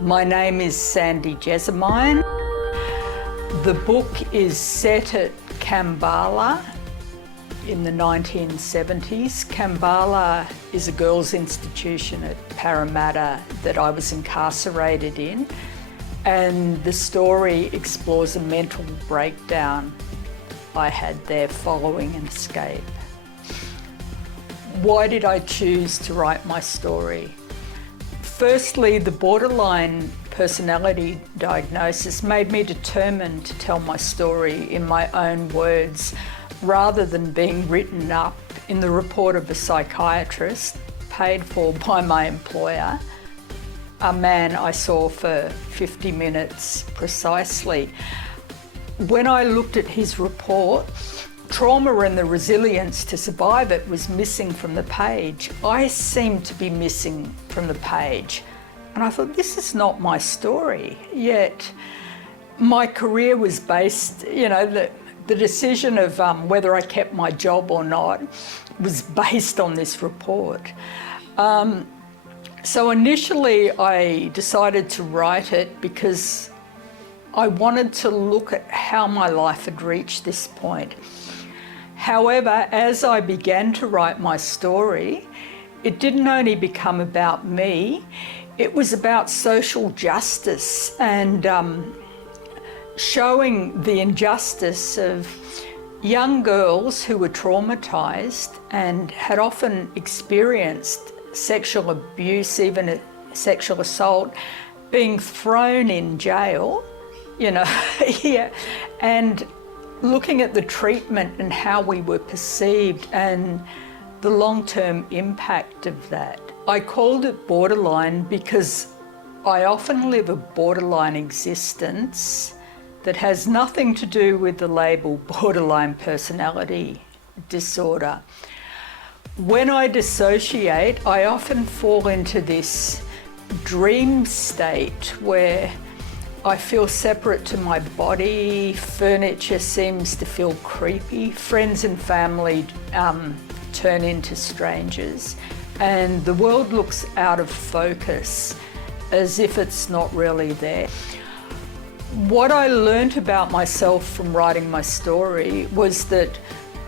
My name is Sandie Jessamine. The book is set at Kambala in the 1970s. Kambala is a girls' institution at Parramatta that I was incarcerated in, and the story explores a mental breakdown I had there following an escape. Why did I choose to write my story? Firstly, the borderline personality diagnosis made me determined to tell my story in my own words rather than being written up in the report of a psychiatrist paid for by my employer, a man I saw for 50 minutes precisely. When I looked at his report, trauma and the resilience to survive it was missing from the page. I seemed to be missing from the page. And I thought, this is not my story. Yet my career was based, the decision of whether I kept my job or not was based on this report. So initially I decided to write it because I wanted to look at how my life had reached this point. However, as I began to write my story, it didn't only become about me, it was about social justice and showing the injustice of young girls who were traumatised and had often experienced sexual abuse, even sexual assault, being thrown in jail, yeah, and looking at the treatment and how we were perceived and the long-term impact of that. I called it borderline because I often live a borderline existence that has nothing to do with the label borderline personality disorder. When I dissociate, I often fall into this dream state where I feel separate to my body, furniture seems to feel creepy, friends and family turn into strangers, and the world looks out of focus as if it's not really there. What I learnt about myself from writing my story was that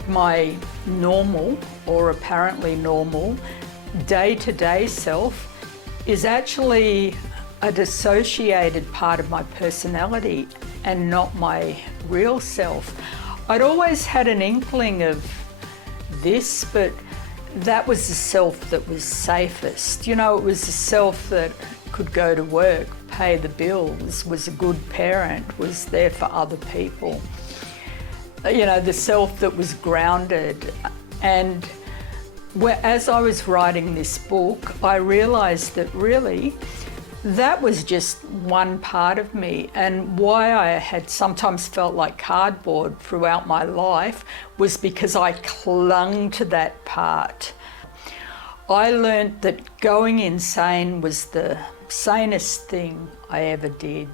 my normal, or apparently normal, day-to-day self is actually a dissociated part of my personality and not my real self. I'd always had an inkling of this, but that was the self that was safest. It was the self that could go to work, pay the bills, was a good parent, was there for other people. The self that was grounded. And as I was writing this book, I realised that really that was just one part of me, and why I had sometimes felt like cardboard throughout my life was because I clung to that part. I learnt that going insane was the sanest thing I ever did.